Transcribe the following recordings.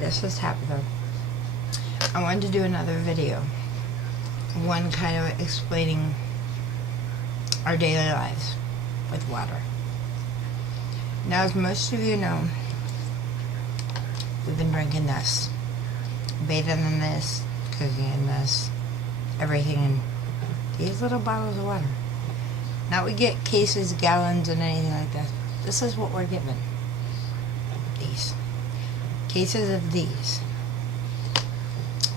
This is Tabitha. I wanted to do another video, one kind of explaining our daily lives with water. Now, as most of you know, we've been drinking this, bathing in this, cooking in this, everything in these little bottles of water. Not we get cases, gallons, and anything like that. This is what we're given. These. Cases of these.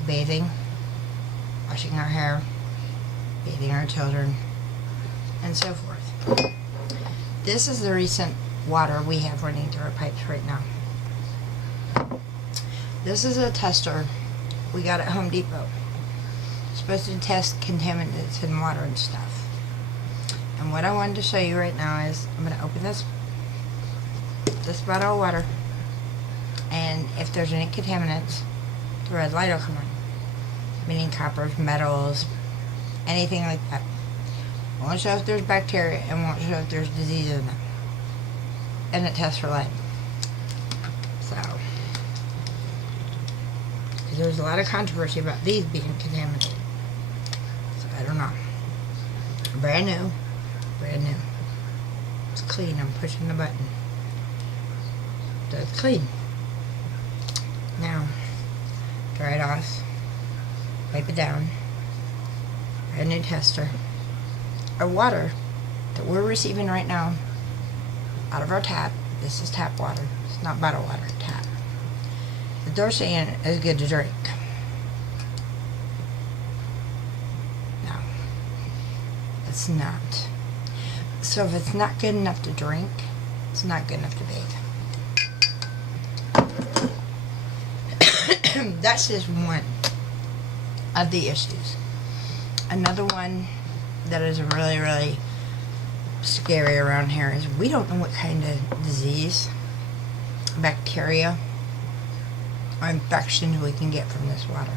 Bathing, washing our hair, bathing our children, and so forth. This is the recent water we have running through our pipes right now. This is a tester we got at Home Depot. It's supposed to test contaminants in water and stuff. And what I wanted to show you right now is, I'm going to open this bottle of water, and if there's any contaminants, the red light will come on. Meaning coppers, metals, anything like that. Won't show if there's bacteria, and won't show if there's disease in them. And it tests for lead. So, because there's a lot of controversy about these being contaminated. So I don't know. Brand new. Brand new. It's clean. I'm pushing the button. So it's clean. Now, dry it off. Wipe it down. Brand new tester. Our water that we're receiving right now out of our tap, this is tap water. It's not bottled water, tap. That they're saying is good to drink. No. It's not. So if it's not good enough to drink, it's not good enough to bathe. That's just one of the issues. Another one that is really, really scary around here is we don't know what kind of disease, bacteria, or infections we can get from this water.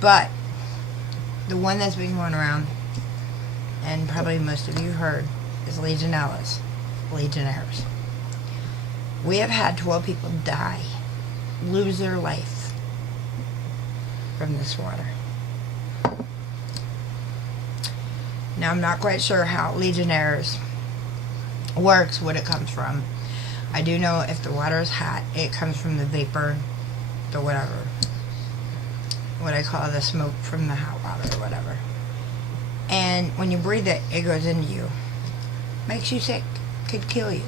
But the one that's been going around, and probably most of you heard, is Legionnaires. We have had 12 people die, lose their life from this water. Now, I'm not quite sure how Legionnaires works, what it comes from. I do know if the water is hot, it comes from the vapor, the whatever. What I call the smoke from the hot water or whatever. And when you breathe it, it goes into you. Makes you sick. Could kill you.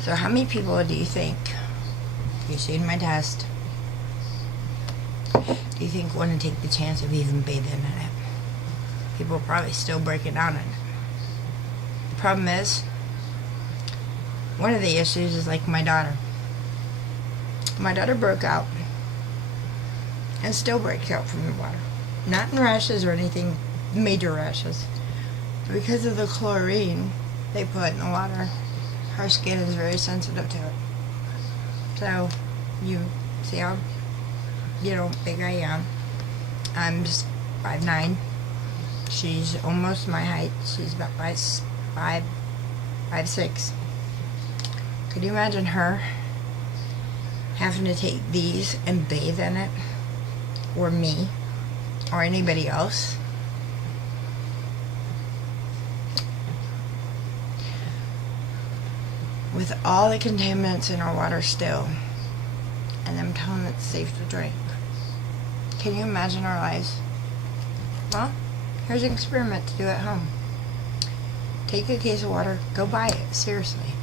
So how many people do you think, you've seen my test, do you think want to take the chance of even bathing in it? People probably still breaking down in it. The problem is, one of the issues is like my daughter. My daughter broke out and still breaks out from the water. Not in rashes or anything, major rashes. Because of the chlorine they put in the water, her skin is very sensitive to it. So, you see how, big I am. I'm just 5'9". She's almost my height. She's about 5'6". Could you imagine her having to take these and bathe in it? Or me? Or anybody else? With all the contaminants in our water still, and them telling it's safe to drink. Can you imagine our lives? Well, here's an experiment to do at home. Take a case of water, go buy it, seriously.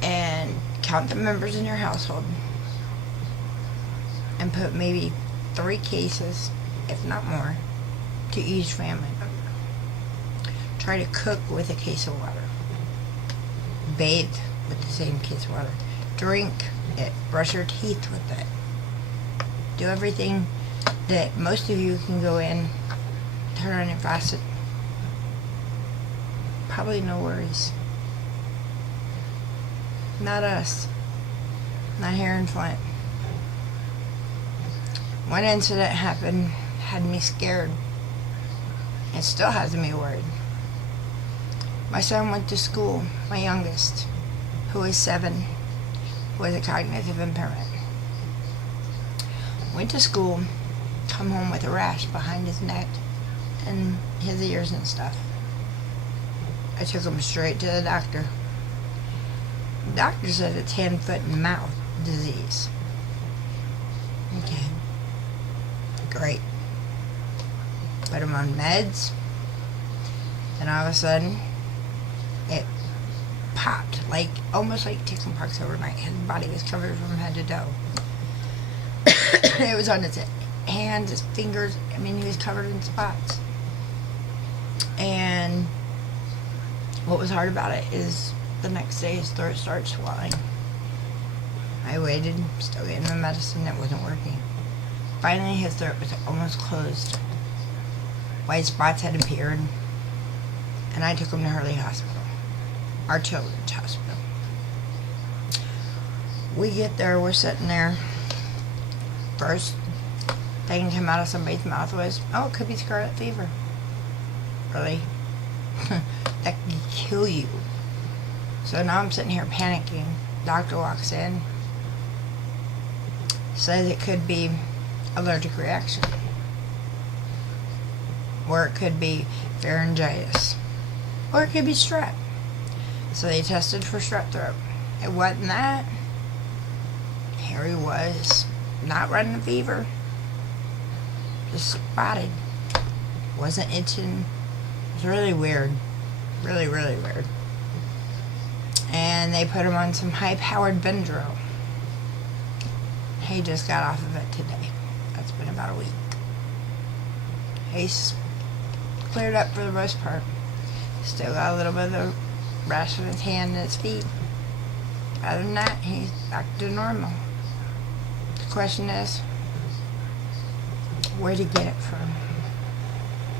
And count the members in your household. And put maybe 3 cases, if not more, to each family member. Try to cook with a case of water. Bathe with the same case of water. Drink it. Brush your teeth with it. Do everything that most of you can go in, turn on your faucet. Probably no worries. Not us. Not here in Flint. One incident happened, had me scared. It still has me worried. My son went to school, my youngest, who is 7, who has a cognitive impairment. Went to school, come home with a rash behind his neck and his ears and stuff. I took him straight to the doctor. The doctor said it's hand-foot-and-mouth disease. Okay. Great. Put him on meds, and all of a sudden, it popped, almost like chickenpox overnight. His body was covered from head to toe. It was on his hands, his fingers. I mean, he was covered in spots. And what was hard about it is the next day his throat started swelling. I waited, still getting the medicine, it wasn't working. Finally, his throat was almost closed. White spots had appeared, and I took him to Hurley Hospital, our children's hospital. We get there, we're sitting there. First thing that came out of somebody's mouth was, "Oh, it could be scarlet fever." Really? That could kill you. So now I'm sitting here panicking. Doctor walks in, says it could be allergic reaction, or it could be pharyngitis, or it could be strep. So they tested for strep throat. It wasn't that. Here he was, not running a fever, just spotted. Wasn't itching. It was really weird. Really, really weird. And they put him on some high-powered Benadryl. He just got off of it today. That's been about a week. He's cleared up for the most part. Still got a little bit of the rash on his hand and his feet. Other than that, he's back to normal. The question is, where to get it from?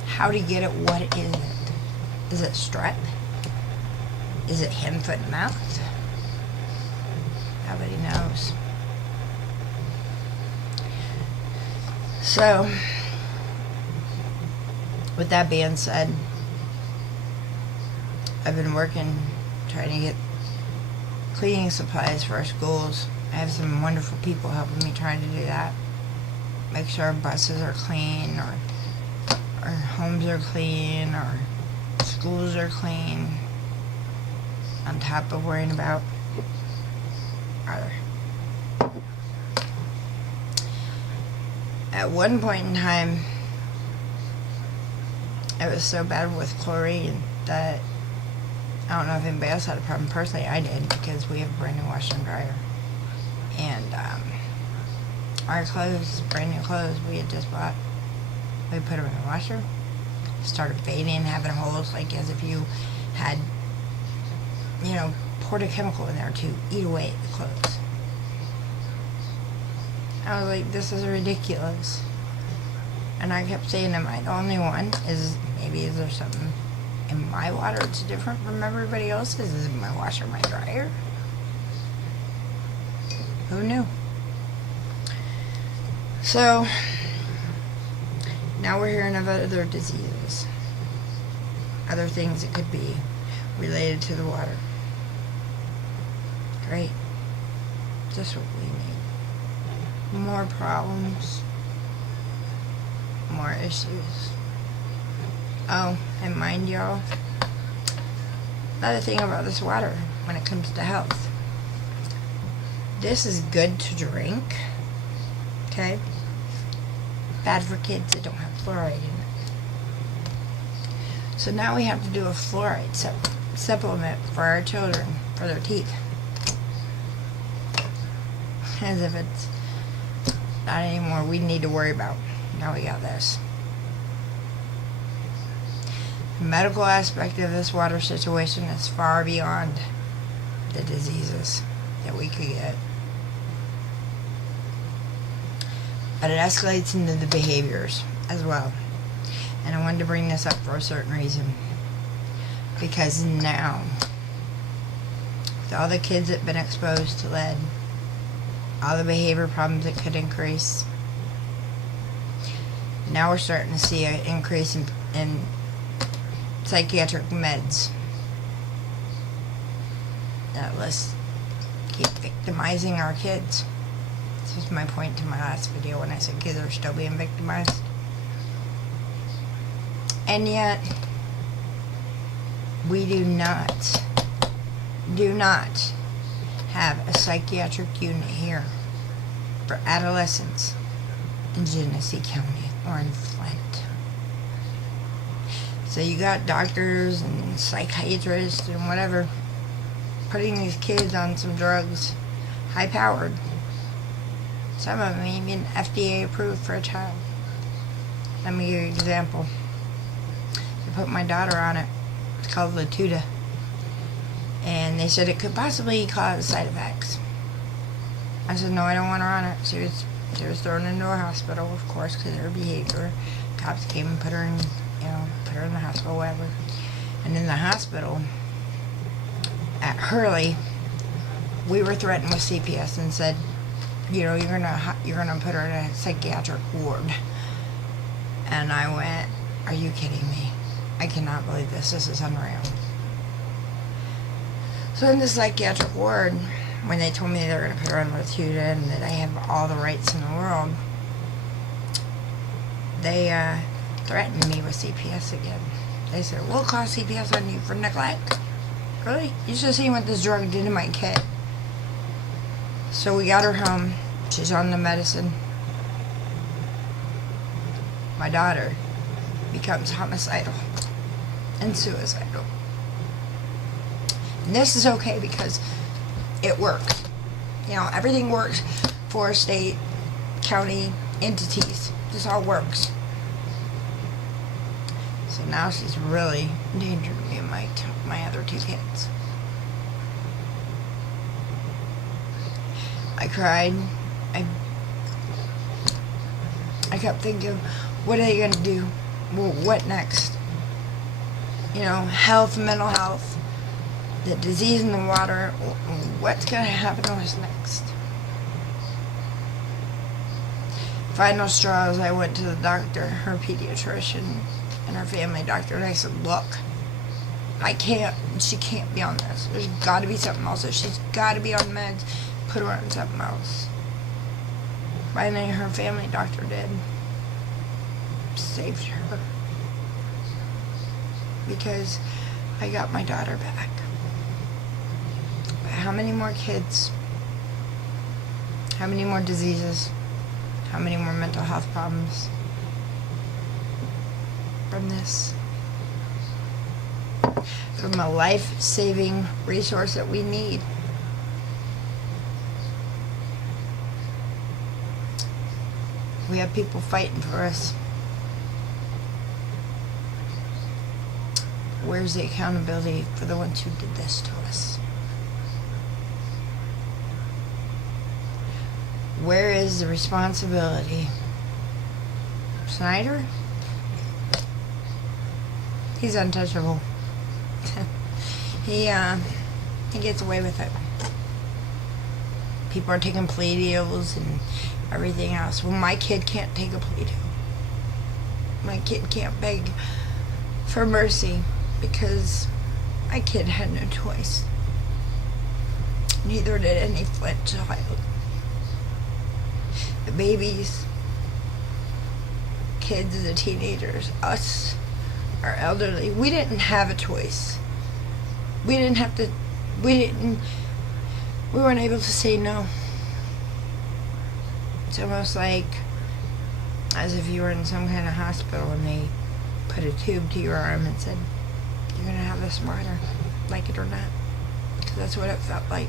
How to get it? What is it? Is it strep? Is it hand, foot, and mouth? Nobody knows. So, with that being said, I've been working, trying to get cleaning supplies for our schools. I have some wonderful people helping me trying to do that. Make sure our buses are clean, or our homes are clean, or schools are clean, on top of worrying about our... At one point in time, it was so bad with chlorine that I don't know if anybody else had a problem. Personally, I did, because we have a brand new washer and dryer. And our clothes, brand new clothes we had just bought, we put them in the washer, started fading, having holes, like as if you had, poured a chemical in there to eat away at the clothes. I was like, this is ridiculous. And I kept saying, am I the only one? Is there something in my water that's different from everybody else's? Is it my washer, my dryer? Who knew? So, now we're hearing of other diseases. Other things that could be related to the water. Great. Just what we need. More problems. More issues. Oh, and mind y'all, another thing about this water when it comes to health. This is good to drink. Okay? Bad for kids that don't have fluoride in it. So now we have to do a fluoride supplement for our children, for their teeth. As if it's not anymore we need to worry about. Now we got this. The medical aspect of this water situation is far beyond the diseases that we could get. But it escalates into the behaviors as well. And I wanted to bring this up for a certain reason. Because now, with all the kids that have been exposed to lead, all the behavior problems that could increase, now we're starting to see an increase in psychiatric meds that let's keep victimizing our kids. This was my point to my last video when I said kids are still being victimized. And yet, we do not have a psychiatric unit here for adolescents in Genesee County or in Flint. So you got doctors and psychiatrists and whatever putting these kids on some drugs, high-powered. Some of them even FDA approved for a child. Let me give you an example. I put my daughter on it. It's called Latuda. And they said it could possibly cause side effects. I said, no, I don't want her on it. She was thrown into a hospital, of course, because of her behavior. Cops came and put her in, put her in the hospital, whatever. And in the hospital, at Hurley, we were threatened with CPS and said, you're gonna put her in a psychiatric ward. And I went, are you kidding me? I cannot believe this. This is unreal. So in the psychiatric ward, when they told me they were going to put her on Latuda and that I have all the rights in the world, they threatened me with CPS again. They said, we'll call CPS on you for neglect. Really? You should have seen what this drug did to my kid. So we got her home. She's on the medicine. My daughter becomes homicidal and suicidal. And this is okay because it works. Everything works for state, county, entities. This all works. So now she's really in danger to me and my other two kids. I cried. I kept thinking, what are they going to do? Well, what next? Health, mental health, the disease in the water. What's going to happen to us next? Final straws, I went to the doctor, her pediatrician, and her family doctor, and I said, look, she can't be on this. There's got to be something else. She's got to be on meds. Put her on something else. Finally, her family doctor did. Saved her. Because I got my daughter back. But how many more kids? How many more diseases? How many more mental health problems from this? From a life-saving resource that we need. We have people fighting for us. Where's the accountability for the ones who did this to us? Where is the responsibility? Snyder? He's untouchable. He gets away with it. People are taking plea deals and everything else. Well, my kid can't take a plea deal. My kid can't beg for mercy because my kid had no choice. Neither did any Flint child. The babies, kids, the teenagers, us, our elderly, we didn't have a choice. We weren't able to say no. It's almost like as if you were in some kind of hospital and they put a tube to your arm and said, you're going to have this monitor, like it or not. Because that's what it felt like.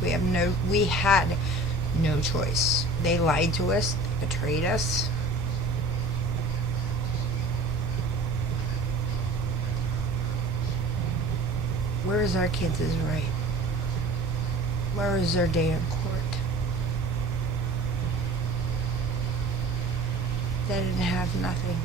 We had no choice. They lied to us, they betrayed us. Where is our kids' right? Where is their day in court? They didn't have nothing.